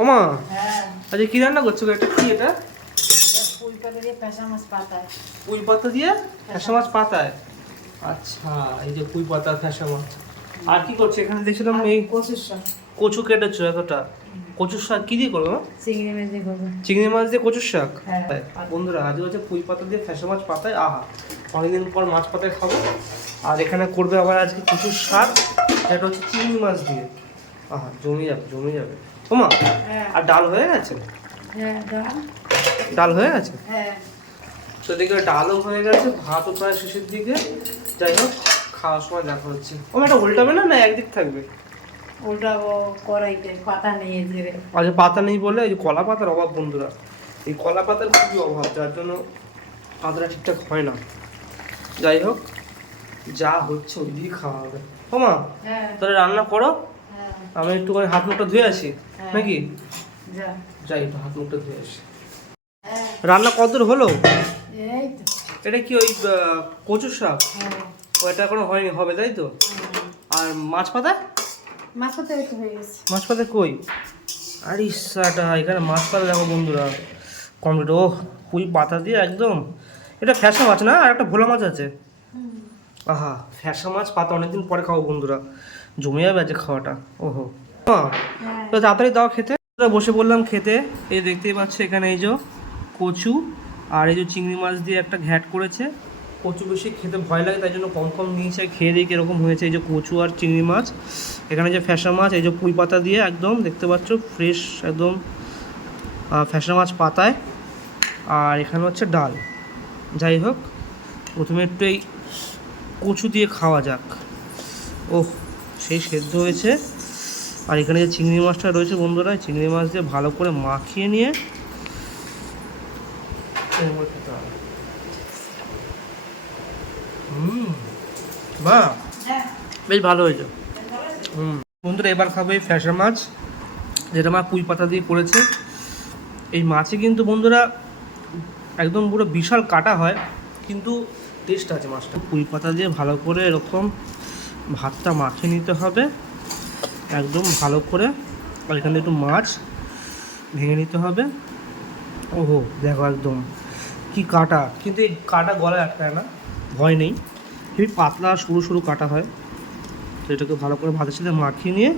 ওমা হ্যাঁ, আচ্ছা কি রান্না করছো এটা? কি এটা? পুঁই পাতা দিয়ে ফ্যাসা মাছ পাতায়। পুঁই পাতা দিয়ে ফ্যাসা মাছ পাতায়। আচ্ছা, এই যে পুঁই পাতা ফ্যাসা মাছ। আর কি করছো এখানে? দেখছিলাম আর এই কচুর শাক, কচু কেটেছো এতটা। কচুর শাক কি দিয়ে করবো? চিংড়ি মাছ দিয়ে করবো। চিংড়ি মাছ দিয়ে কচুর শাক। হ্যাঁ। বন্ধুরা আজ হচ্ছে পুঁই পাতা দিয়ে ফ্যাসা মাছ পাতায়। আহা, অনেকদিন পর মাছ পাতায় খাবো। আর এখানে করবে আবার আজকে কচুর শাক, যেটা হচ্ছে চিংড়ি মাছ দিয়ে। আহা, জমে যাবে জমে যাবে। ওমা, হ্যাঁ। আর ডাল হয়ে গেছে? হ্যাঁ, ডাল হয়ে গেছে? হ্যাঁ। তো দেখে ডালও হয়ে গেছে, ভাতও প্রায় শেষের দিকে। যাই হোক, খাওয়ার সময় দেখা হচ্ছে। ও এটা উল্টাবে না, না একদিক থাকবে? উল্টাবো কড়াইতে, পাতা নিয়ে ধীরে। আচ্ছা, পাতা নেই বলে এই যে কলা পাতার অভাব বন্ধুরা। এই কলা পাতার খুবই অভাব, যার জন্য পাতাটা ঠিকঠাক হয় না। যাই হোক, যা হচ্ছে ওই দিকে খাওয়া হবে। ও মা, হ্যাঁ, তাহলে রান্না করো, হ্যাঁ, আমি একটুখানি হাত মুখটা ধুয়ে আসি। হ্যাঁ। নাকি? যা। যাই, একটু হাত মুখটা ধুয়ে আসি। হ্যাঁ, রান্না কতদূর হলো? এই তো। এটা কি ওই কচুর শাক? হ্যাঁ, ওইটা এখনো হয়নি, হবে তাই তো? আর মাছ পাতা? মাছ পাতা একটু হয়ে গেছে। মাছ পাতা কই? আরে ইসাটা, এখানে মাছ পাতা দেখো বন্ধুরা, কমপ্লিট। ও পুঁই পাতা দিয়ে একদম। এটা ফ্যাসা মাছ না? আর একটা ভোলা মাছ আছে। আহা, ফ্যাসা মাছ পাতা অনেকদিন পরে খাবো বন্ধুরা, জমে যাবে আজকে খাওয়াটা। ওহো মা, হ্যাঁ। তো তাড়াতাড়ি দাও খেতে। বসে বললাম খেতে। এই দেখতেই পাচ্ছ এখানে এই যে কচু আর এই যে চিংড়ি মাছ দিয়ে একটা ঘ্যাট করেছে। কচু বেশি খেতে ভয় লাগে, তাই জন্য কম কম নিয়েছে। খেয়ে দিয়ে কীরকম হয়েছে। এই যে কচু আর চিংড়ি মাছ, এখানে যে ফ্যাসা মাছ, এই যে পুঁই পাতা দিয়ে একদম দেখতে পাচ্ছ ফ্রেশ একদম ফ্যাসা মাছ পাতায়। আর এখানে হচ্ছে ডাল। যাই হোক, প্রথমে একটু এই কচু দিয়ে খাওয়া যাক। ওহ, সেই সেদ্ধ হয়েছে। আর এখানে যে চিংড়ি মাছটা রয়েছে বন্ধুরা, চিংড়ি মাছ দিয়ে ভালো করে মাখিয়ে নিয়ে খেতে হবে। বাহ, হ্যাঁ। বেশ ভালো হয়েছে। বন্ধুরা এবার খাবো এই ফ্যাসা মাছ, যেটা মা পুঁই পাতা দিয়ে করেছে। এই মাছে কিন্তু বন্ধুরা একদম পুরো বিশাল কাটা হয়, কিন্তু টেস্ট আছে মাছটা। পুঁই পাতা দিয়ে ভালো করে এরকম ভাতটা মাখিয়ে নিতে হবে একদম ভালো করে। আর এখানে একটু মাছ ভেঙে নিতে হবে। ওহো দেখো একদম কি কাটা, কিন্তু এই কাটা গলায় আটকায় না, ভয় নেই। খুবই পাতলা সরু সরু কাটা হয়। তো এটাকে ভালো করে ভাতের সাথে মাখিয়ে নিয়ে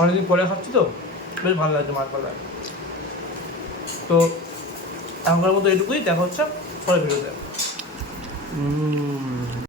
অনেকদিন পরে খাচ্ছি তো বেশ ভালো লাগছে মাছ পাতায়। তো এখনকার মতো এটুকুই, দেখা হচ্ছে পরে ভিডিওতে।